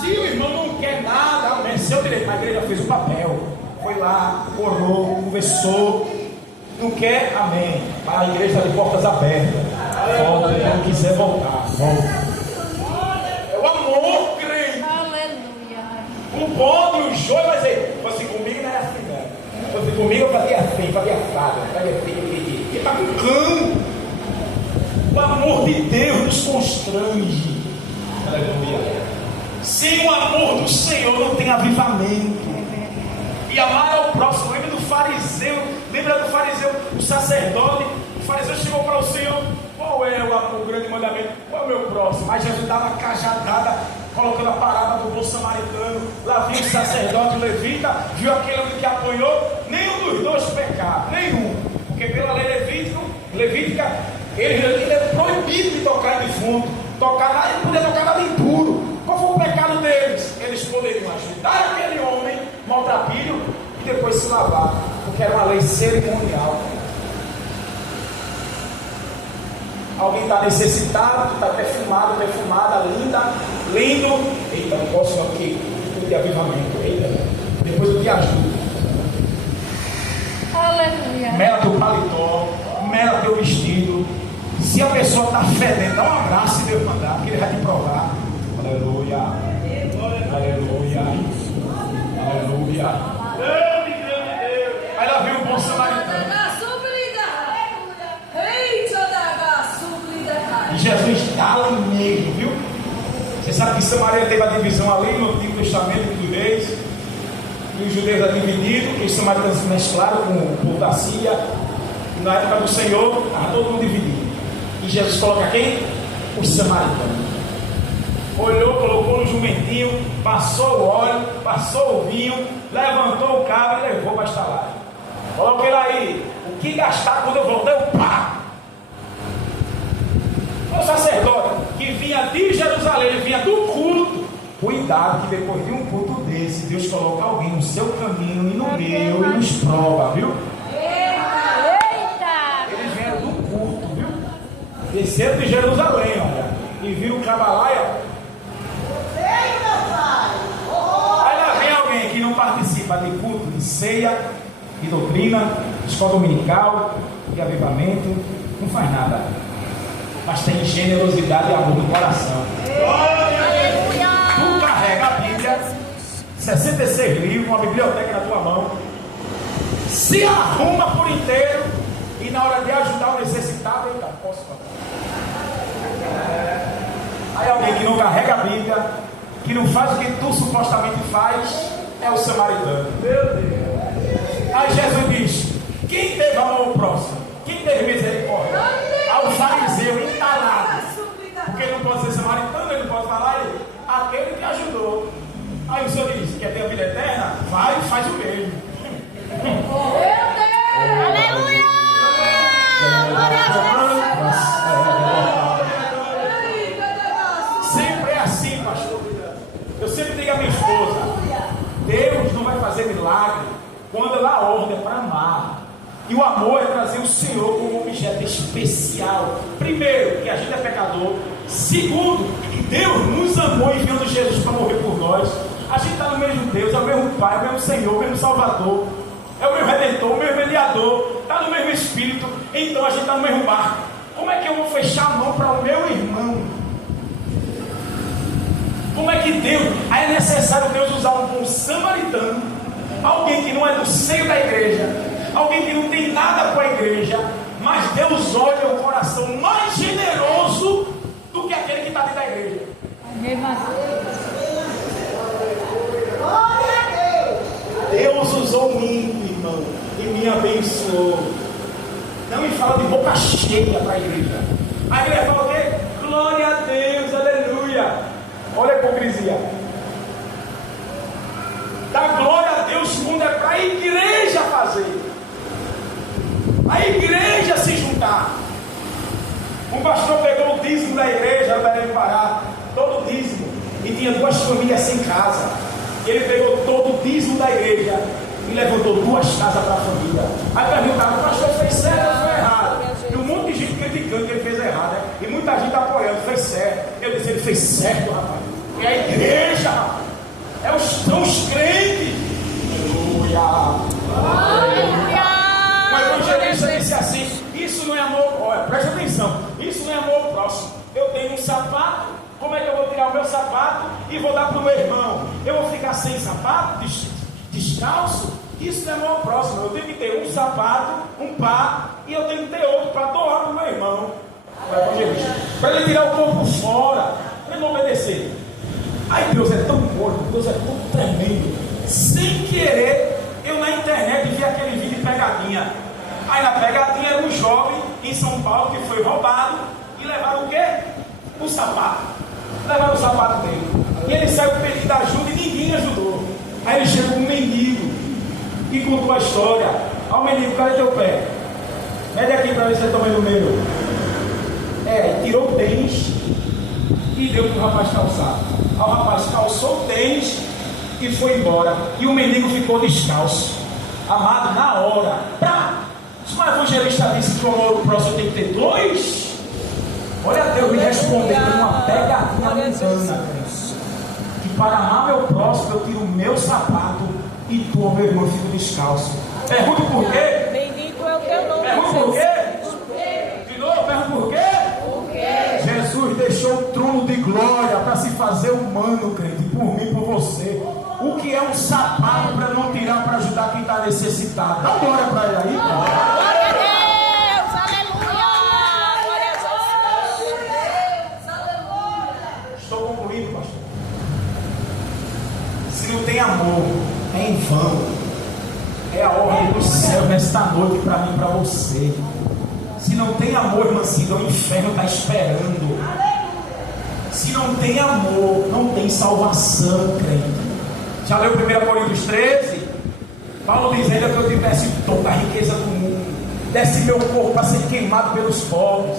Se o irmão não quer nada, é seu direito. A igreja fez o papel. Foi lá, orou, conversou. Não quer? Amém. Mas a igreja está de portas abertas. Volta, quando quiser voltar. Volta. É o amor, crente. Aleluia. O bom e o joio vai dizer: fosse comigo não é assim, não. Fosse comigo eu fazia assim, fazia fraga, fazia assim, porque está com canto. O amor de Deus nos constrange. Aleluia. Sem o amor do Senhor não tem avivamento. E amar ao próximo. Lembra do fariseu? Lembra do fariseu, o sacerdote? O fariseu chegou para o Senhor: qual é o grande mandamento? Qual é o meu próximo? Mas Jesus dava uma cajadada, colocando a parábola do bom samaritano. Lá viu o sacerdote, o levita, viu aquele que apanhou. Nenhum dos dois pecaram, nenhum. Porque pela lei levítica, ele é proibido de tocar em defunto. Tocar lá, ele podia tocar nada impuro. Qual foi o pecado deles? Eles poderiam ajudar aquele homem maltrapilho e depois se lavar, porque era uma lei cerimonial. Alguém está necessitado, está perfumada, linda, lindo. Eita, não posso não, porque de avivamento. Eita, depois eu te ajudo. Aleluia. Mela teu paletó, mela teu vestido. Se a pessoa está fedendo, dá um abraço se Deus mandar, porque ele vai te provar. Aleluia. Aleluia. Aleluia. Aí lá vem o bom samaritano. E Jesus dá ali mesmo, viu? Você sabe que Samaria teve a divisão ali no Antigo Testamento dos reis. E os judeus eram divididos, os samaritanos se mesclaram com o povo da Síria. E na época do Senhor, estava todo mundo dividido. E Jesus coloca quem? Os samaritanos. Olhou, colocou no jumentinho, passou o óleo, passou o vinho, levantou o cabo e levou para a estalagem. Coloca ele aí. O que gastar quando eu voltar, eu pago. O sacerdote que vinha de Jerusalém, ele vinha do culto. Cuidado que depois de um culto desse, Deus coloca alguém no seu caminho e no meu e nos prova, viu? Eita! Eles vieram do culto, viu? Desceram de Jerusalém, olha. E viu o cabalaia. Aí lá vem alguém que não participa de culto, de ceia, de doutrina, de escola dominical, de avivamento, não faz nada. Mas tem generosidade e amor no coração. Tu carrega a Bíblia, 66 livros, uma biblioteca na tua mão, se arruma por inteiro e na hora de ajudar o necessitado, eita, posso falar. Aí alguém que não carrega a Bíblia, que não faz o que tu supostamente faz, é o samaritano. Meu Deus. Aí Jesus diz: quem teve amor ao próximo? Quem teve misericórdia? Ao fariseu entalado. Porque ele não pode ser samaritano, ele não pode falar ele, aquele que ajudou. Aí o Senhor diz: quer ter a vida eterna? Vai e faz o mesmo. Aleluia! Glória a Deus! Sempre é assim, pastor. Eu sempre digo à minha esposa: Deus não vai fazer milagre quando ela ordem para amar. E o amor é trazer o Senhor como objeto especial. Primeiro, que a gente é pecador. Segundo, que Deus nos amou enviando Jesus para morrer por nós. A gente está no mesmo Deus, é o mesmo Pai, é o mesmo Senhor, é o mesmo Salvador, é o mesmo Redentor, o mesmo Mediador, está no mesmo Espírito. Então a gente está no mesmo barco. Como é que eu vou fechar a mão para o meu irmão? Como é que Deus... Aí é necessário Deus usar um bom samaritano, alguém que não é do seio da igreja, alguém que não tem nada com a igreja, mas Deus olha o coração mais generoso do que aquele que está dentro da igreja. abençoou. Não me fala de boca cheia para a igreja. A igreja fala o quê? Glória a Deus, aleluia. Olha a hipocrisia. Dá glória a Deus quando é para a igreja fazer. A igreja se juntar. Um pastor pegou o dízimo da igreja, Belém do Pará, todo o dízimo, e tinha 2 famílias sem casa. Ele pegou todo o dízimo da igreja e levantou 2 casas para a família. Aí perguntaram: o pastor fez certo ou foi errado? E um monte de gente criticando que ele fez errado, né? E muita gente apoiando, fez certo. Eu disse: ele fez certo, rapaz. É a igreja, rapaz. São os crentes. Aleluia. O evangelista disse assim: isso não é amor. Olha, preste atenção. Isso não é amor ao próximo. Eu tenho um sapato. Como é que eu vou tirar o meu sapato e vou dar para o meu irmão? Eu vou ficar sem sapato, descalço? Isso não é amor ao próximo. Eu tenho que ter um sapato, um par, e eu tenho que ter outro para doar para o meu irmão. Para ele tirar o corpo fora, para ele não obedecer. Ai, Deus é tão gordo, Deus é tão tremendo. Sem querer, eu na internet vi aquele vídeo de pegadinha. Aí na pegadinha era um jovem em São Paulo que foi roubado e levaram o quê? O sapato. Levaram o sapato dele. E ele saiu pedindo ajuda e ninguém ajudou. Aí ele chegou um mendigo e contou a história. Ó, mendigo, cadê teu pé? Mede aqui para ver se você está vendo o meu. Tirou o tênis e deu para o rapaz calçar. O rapaz calçou o tênis e foi embora. E o mendigo ficou descalço. Amado, na hora. Se o evangelista disse que o amor próximo tem que ter 2, olha Deus me respondendo uma pegadinha mundana. Que para amar meu próximo eu tiro o meu sapato e tu, meu irmão, fico descalço. Pergunta por quê? Bendito é o teu nome. Pergunta por quê? De novo, pergunta por quê? Jesus deixou o trono de glória para se fazer humano, crente, por mim, por você. O que é um sapato para não tirar para ajudar quem está necessitado? Dá glória para ele aí, cara. Glória a Deus, aleluia. Glória a Deus. Estou concluindo, pastor. Se não tem amor, é em vão. É a ordem do céu nesta noite para mim e para você. Se não tem amor, irmãzinho, o inferno está esperando. Se não tem amor, não tem salvação, crente. Já leu 1 Coríntios 13? Paulo diz ainda que eu tivesse toda a riqueza do mundo, desse meu corpo para ser queimado pelos pobres.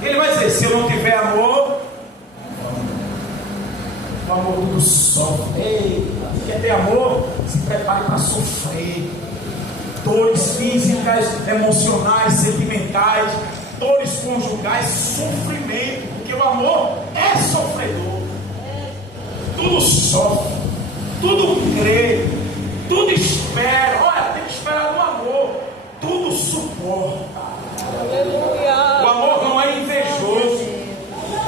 Ele vai dizer: se eu não tiver amor, o amor tudo sofre. Ei, quer ter amor? Se prepare para sofrer. Dores físicas, emocionais, sentimentais, dores conjugais, sofrimento, porque o amor é sofredor. Tudo sofre, tudo crê, tudo espera. Olha, tem que esperar no amor, tudo suporta. Aleluia. O amor não é invejoso,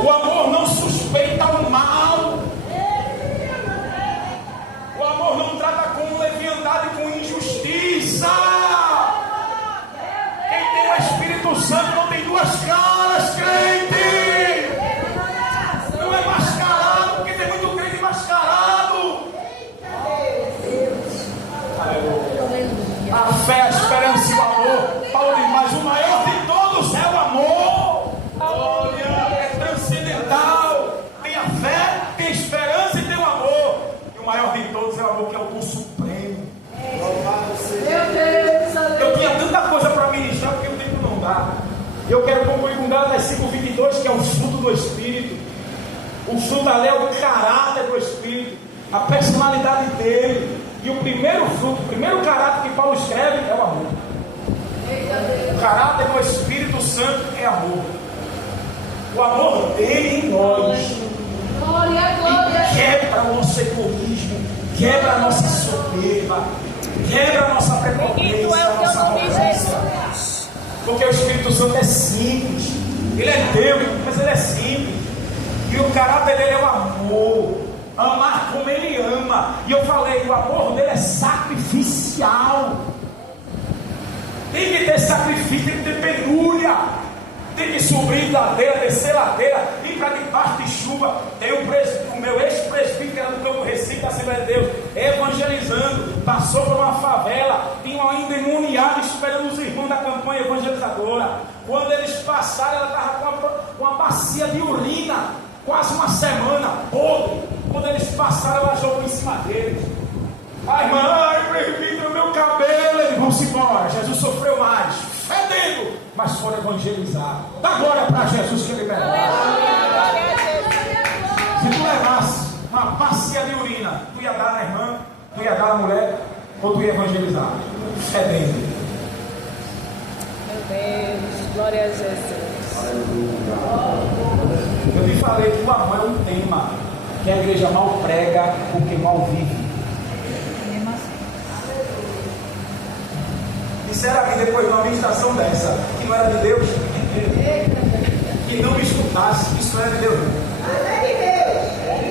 o amor não suspeita o mal, o amor não trata com leviandade, com injustiça. Quem tem o Espírito Santo não tem 2 caras, crente. Não é mascarado, porque tem muito crente mascarado. A fé, a esperança e o amor. Paulo diz: mas o maior de todos é o amor. Olha, é transcendental. Tem a fé, tem a esperança e tem o amor. E o maior de todos é o amor, que é o dom supremo. Eu tinha tanta coisa para ministrar, porque o tempo não dá. Eu quero concluir com Gálatas 5:22, que é o fruto do Espírito. O fruto ali é o caráter do Espírito, a personalidade dele. E o primeiro fruto, o primeiro caráter que Paulo escreve é o amor. O caráter do Espírito Santo é amor. O amor dele em nós. E quebra o nosso egoísmo, quebra a nossa soberba, quebra a nossa prepotência, a nossa arrogância. Porque o Espírito Santo é simples. Ele é Deus, mas ele é simples. E o caráter dele é o amor. Amar como ele ama. E eu falei, o amor dele é sacrificial. Tem que ter sacrifício, tem que ter penúria. Tem que subir ladeira, descer ladeira, ir para debaixo de chuva. Tem o meu ex-presbítero, que era do Campo Recife, da Assembleia de Deus. evangelizando, passou por uma favela, tinha um endemoniado esperando os irmãos da campanha evangelizadora. Quando eles passaram, ela estava com uma bacia de urina, quase uma semana, podre. Quando eles passaram, ela jogou em cima deles. Ai, mãe, presbítero, meu cabelo. Eles vão se embora. Jesus sofreu mais, fedendo, mas foram evangelizar. Dá glória para Jesus que ele merece. Se tu levasse uma bacia de urina, tu ia dar na irmã, tu ia dar na mulher, ou tu ia evangelizar? Fedendo. Meu Deus, glória a Jesus. Eu te falei que o amor é um tema que a igreja mal prega porque mal vive. Disseram aqui depois de uma ministração dessa que não era de Deus, que não me escutasse, isso não era de Deus.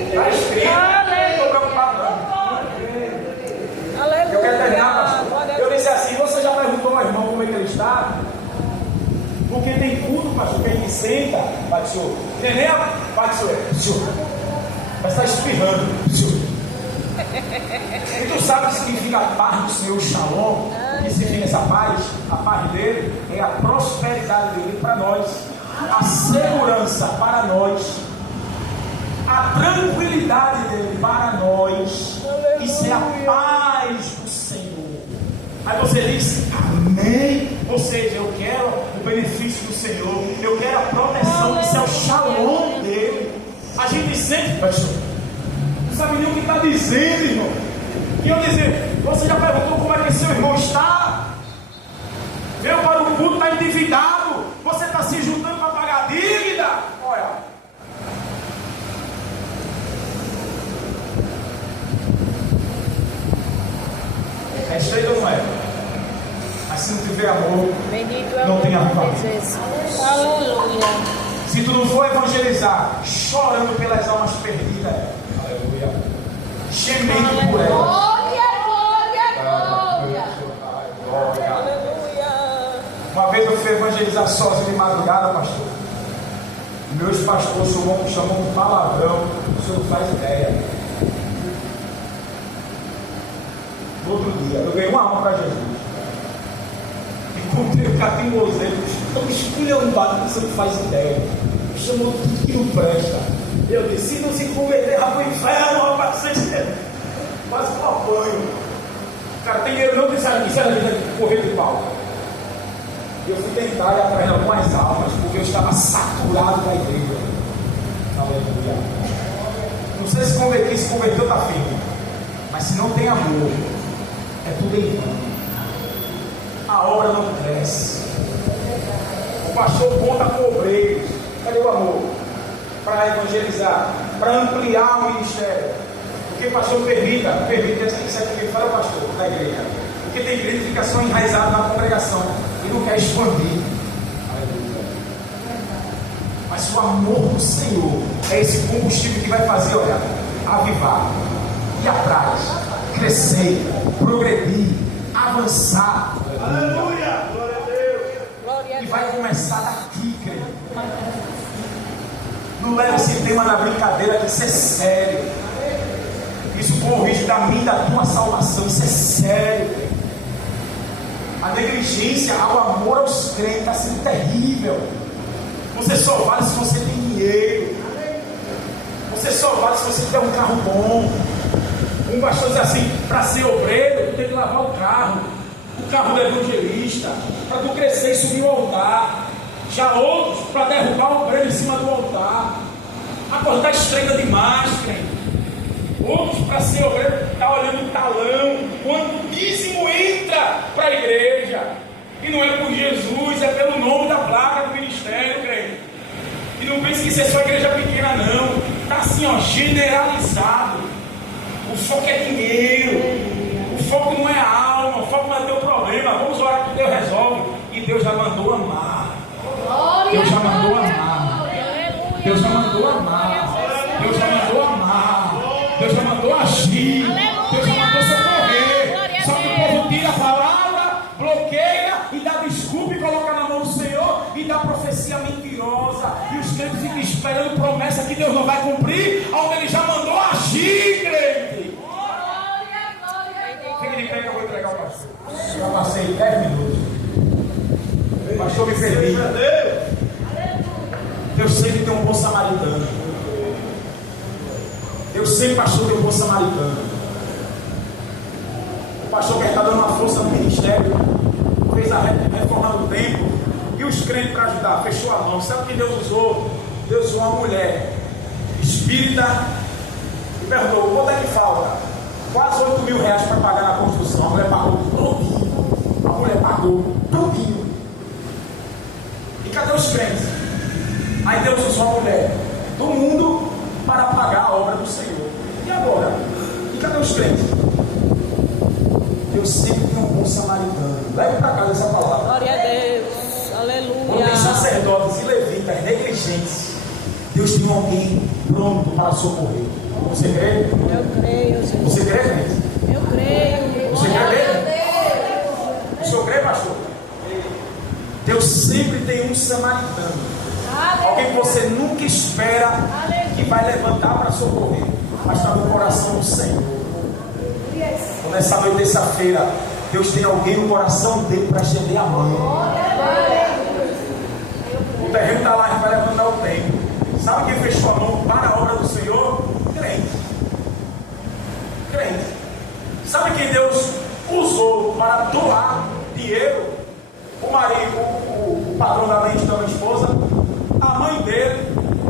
Está escrito, não estou preocupado não. Aleluia. Eu quero terminar, pastor. Eu disse assim, você já perguntou ao irmão como é que ele está? Porque tem culto, pastor, que a gente senta, pai do senhor. Tem nem a pai do senhor. Vai estar espirrando, senhor. E tu sabe o que significa a paz do Senhor, Shalom? O que significa essa paz? A paz dele é a prosperidade dele para nós, a segurança para nós, a tranquilidade dele para nós. Isso é a paz do Senhor. Aí você diz, amém. Ou seja, eu quero o benefício do Senhor, eu quero a proteção, isso é o Shalom dele. A gente sente, pastor, não sabe nem o que está dizendo, irmão. E eu dizer, você já perguntou como é que seu irmão está? Veio para o culto, está endividado. Você está se juntando para pagar a dívida. Olha. É estranho ou não é? Mas se não tiver amor, não tem avivamento. Aleluia. Se tu não for evangelizar, chorando pelas almas perdidas, aleluia, gemendo por elas. Aleluia. Uma vez eu fui evangelizar sozinho de madrugada, pastor. Meus pastores chamam um palavrão, o senhor não faz ideia. No outro dia, eu ganhei uma alma para Jesus. Encontrei o catimoseiro, tão esculhambado que você não faz ideia. Me chamou tudo que não presta. Eu disse, se não se converter, vai pro inferno, rapaz, quase um apanho. Cara, tem dinheiro não, isso era correr de pau. Eu fui tentar ir atrás de algumas almas, porque eu estava saturado da igreja. Aleluia. Não sei se converter, se converteu, está firme. Mas se não tem amor, é tudo em vão. A obra não cresce. O pastor conta com obreiros. Cadê o amor? Para evangelizar, para ampliar o ministério. Porque o pastor permita isso aqui para o pastor da igreja. Porque tem igreja que fica só enraizado na congregação e não quer expandir. Aleluia. Mas o amor do Senhor é esse combustível que vai fazer, olha, avivar, ir atrás, crescer, progredir, avançar. Aleluia! Glória a Deus! E vai começar daqui, querido. Não leva esse tema na brincadeira, que isso é sério. Isso corrige da minha e da tua salvação. Isso é sério. A negligência ao amor aos crentes está sendo terrível. Você só vale se você tem dinheiro. Você só vale se você tiver um carro bom. Um pastor diz assim, para ser obreiro, tu tem que lavar o carro do evangelista, para tu crescer e subir o altar. Já outros para derrubar o obreiro em cima do altar. Acordar estreita demais, crente. Outros para ser obreiro, está olhando o talão. Quando o dízimo entra para a igreja, e não é por Jesus, é pelo nome da placa do ministério, crente. E não pense que isso é só igreja pequena, não. Está assim, ó, generalizado. O foco é dinheiro. O foco não é a alma. O foco não é teu problema. Vamos orar que Deus resolve. E Deus já mandou amar. Deus já mandou amar. Deus já mandou amar. Deus já mandou amar. Deus já mandou agir. Deus já mandou socorrer. Só que o povo tira a palavra, bloqueia e dá desculpa e coloca na mão do Senhor e dá profecia mentirosa. E os crentes ficam esperando promessa que Deus não vai cumprir, onde Ele já mandou agir, crente. Já passei 10 minutos. Pastor, me permita. Deus sempre tem um bom samaritano. Deus sempre, pastor, tem um bom samaritano. O pastor que está dando uma força no ministério, fez a reforma do templo, e os crentes para ajudar, fechou a mão. Sabe o que Deus usou? Deus usou uma mulher espírita e perguntou: quanto é que falta? Quase 8 mil reais para pagar na construção. A mulher pagou todinho. A mulher pagou todinho. E cadê os crentes? Aí Deus usou uma mulher do mundo para pagar a obra do Senhor. E agora? E cadê os crentes? Deus sempre tem um bom samaritano. Leve para casa essa palavra. Glória a Deus. Aleluia. Quando tem sacerdotes e levitas negligentes, Deus tem alguém pronto para socorrer. Você crê? Eu creio, Jesus. Você crê, gente? Eu creio. Você crê? O senhor crê, pastor? Deus sempre tem um samaritano. Alguém que você nunca espera que vai levantar para socorrer, mas está no coração do Senhor. Então, nessa noite, terça-feira, Deus tem alguém no coração dele para estender a mão. O terreno está lá, a gente vai levantar o templo. Sabe quem fechou a mão para a obra do Senhor? Crente. Crente. Sabe quem Deus usou para doar dinheiro? O marido, o padrão da mente da minha esposa, a mãe dele,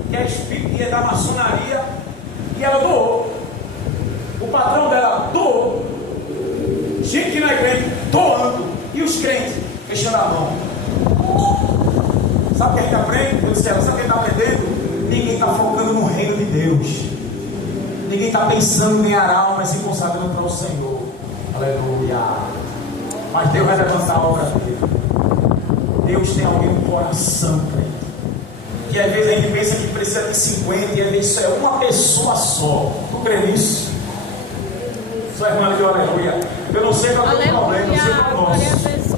que é espírita, que é da maçonaria, e ela doou. O patrão dela doou. Gente que não é crente doando, e os crentes fechando a mão. Sabe o que a gente aprende? Deus do céu, sabe o que a gente está aprendendo? Ninguém está focando no reino de Deus. Ninguém está pensando em ganhar almas e consagrando para o Senhor. Aleluia. Mas Deus vai levantar a obra dele. Deus tem alguém no coração, crente. Que às vezes a gente pensa que precisa de 50 e às vezes isso é uma pessoa só. Tu crê nisso? Sua irmã de aleluia. Eu não sei qual é o problema, eu sei qual é o nosso.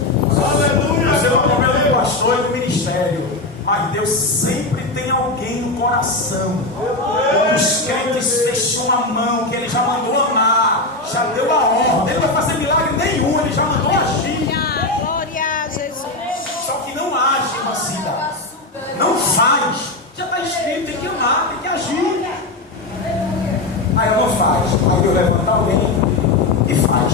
Aleluia. Eu sei qual é o problema do pastor e do ministério. Mas Deus sempre tem alguém no coração. Quando os crentes fecham a mão, que Ele já mandou amar, já deu a ordem, Ele não vai fazer milagre nenhum, Ele já mandou agir. Glória a Jesus. Só que não age, vacina. Não faz. Já está escrito, tem que amar, tem que agir. Aí ela não faz. Aí Deus levanta alguém e faz.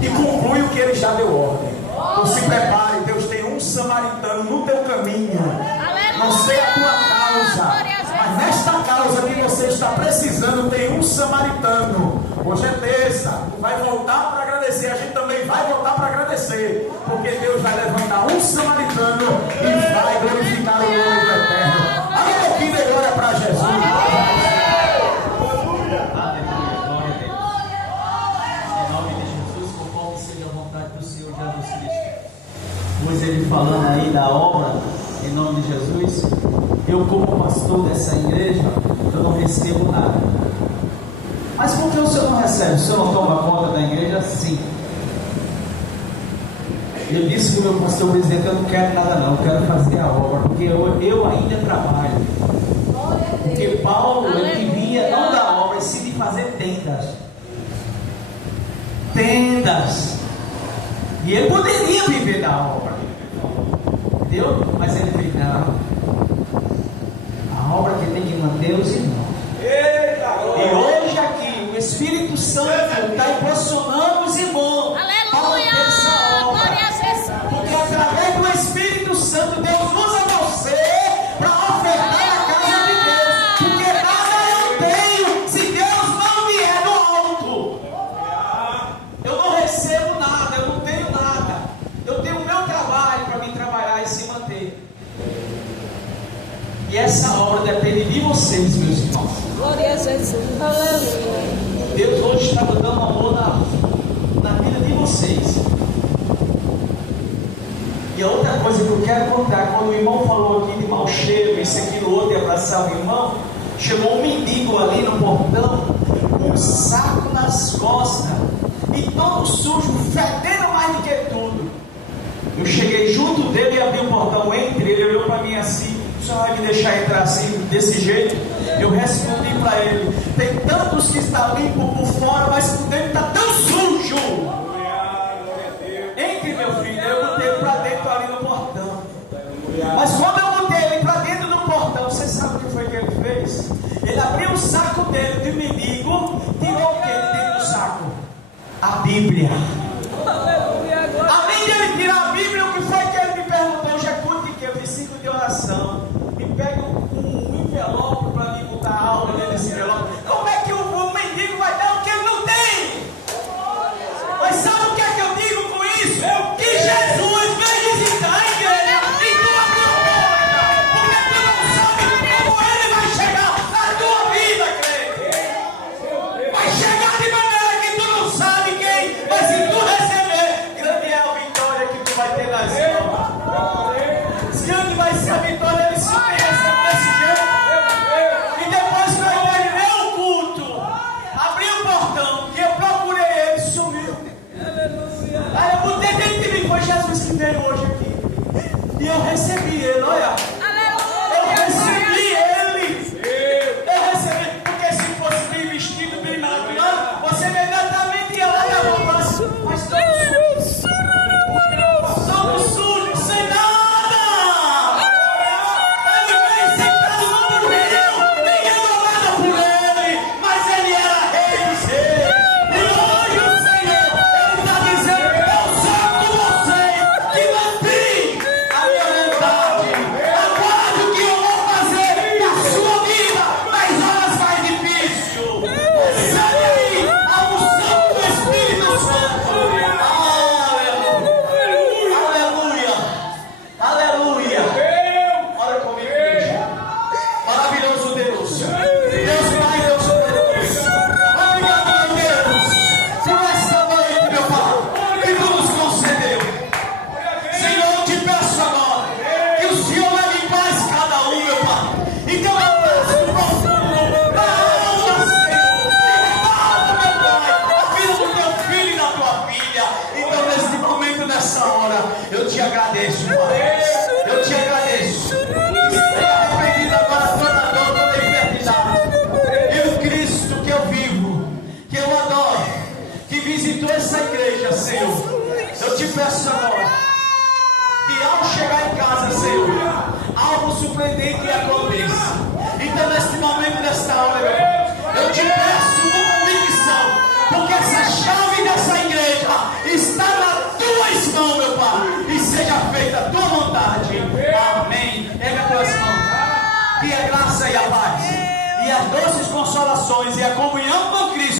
E conclui o que Ele já deu ordem. Então se prepare, Deus tem um samaritano no teu caminho. Não sei a tua causa, mas nesta causa que você está precisando, tem um samaritano. Hoje é terça, vai voltar para agradecer. A gente também vai voltar para agradecer, porque Deus vai levantar um samaritano e vai glorificar o nome do Eterno. Olha aqui, dê glória para Jesus. Aleluia, glória a Deus. Em nome de Jesus, conforme seja a vontade do Senhor Jesus Cristo. Pois Ele falando aí da obra, em nome de Jesus, eu como pastor dessa igreja, eu não recebo nada. Mas por que o senhor não recebe? O senhor não toma conta da igreja? Sim. Eu disse para o meu pastor presidente: eu não quero nada não, eu quero fazer a obra, porque eu ainda trabalho. Porque Paulo, ele vivia não da obra, e sim de fazer tendas. Tendas. E ele poderia viver da obra. Entendeu? Mas ele fez não. A obra que tem que manter os irmãos. E hoje aqui, o Espírito Santo está impulsionando os irmãos. Aleluia! Glória a Jesus! Porque através do Espírito Santo, Deus usa você para ofertar a casa de Deus. Porque nada eu tenho se Deus não vier do alto. Eu não recebo nada, eu não tenho nada. Eu tenho o meu trabalho para me trabalhar e se manter. E essa obra depende de vocês, meus irmãos. Glória a Jesus! Aleluia! Deus hoje está dando amor na vida de vocês. E a outra coisa que eu quero contar, quando o irmão falou aqui de mau cheiro, isso, aquilo, outro, e abraçar o irmão, chegou um mendigo ali no portão, com um saco nas costas, e todo sujo, fedendo mais do que tudo. Eu cheguei junto dele e abri o portão, entre, ele olhou para mim assim: o senhor vai me deixar entrar assim, desse jeito? Eu respondi para ele: tem tantos que estão limpos por fora, mas por dentro está tão sujo. Mas quando eu botei ele para dentro do portão, você sabe o que foi que ele fez? Ele abriu o saco dele de mendigo, tirou o que de dentro do saco? A Bíblia. Além de ele tirar a Bíblia, o que foi que ele me perguntou? Eu já curte que eu versículo de oração. Me pega um envelope para mim botar a aula nesse envelope. Como é que o mendigo vai dar o que ele não tem? Mas sabe o que é que eu digo com isso? Que Jesus vem visitar a igreja e tu abriu a porta. Porque tu não sabe como ele vai chegar na tua vida, crente. Vai chegar de maneira que tu não sabe quem. Mas se tu receber, grande é a vitória que tu vai ter nas mãos. Grande vai ser a vitória dele se tu receber desse jeito. E depois que eu terminei o culto, abri o portão, que eu procurei ele, sumiu. Aí eu botei dentro de mim, foi Jesus que veio hoje aqui. E eu recebi ele, olha. Eu recebi ele. Eu recebi, porque se fosse bem vestido, bem natural, você imediatamente ia lá e ia roubar. Mas somos sujos, sem nada. Ele veio sentado no burril, ninguém deu nada por ele, mas ele era rei dos reis. E hoje o Senhor, ele está dizendo: eu sou com vocês, que mantém a minha vontade. Aguarde o que eu vou fazer na sua vida, nas horas mais difíceis. Recebe aí a unção do Espírito Santo. Aleluia. Aleluia. Olha comigo, igreja. Maravilhoso Deus. Deus Pai, Deus Poderoso. Obrigado, meu Deus, por esta noite, meu Pai, que tu nos concedeu. Senhor, eu te peço agora que o Senhor leve em paz cada um, meu Pai. Então eu peço profundo da alma, Senhor. Revolta, meu Pai, a vida do teu filho e da tua filha. Então, nesse momento, nessa hora, eu te agradeço, Pai. Eu te agradeço. Seja arrependido agora toda dor, toda enfermidade. E o Cristo que eu vivo, que eu adoro, que visitou essa igreja, Senhor. Eu te peço agora que ao chegar em casa, Senhor, algo surpreendente aconteça. Então, neste momento, nesta hora, eu te peço com convicção, porque essa chave dessa igreja está nas tuas mãos, meu Pai, e seja feita a tua vontade. Amém. Pega as tuas mãos. Que a graça e a paz, e as doces consolações e a comunhão com Cristo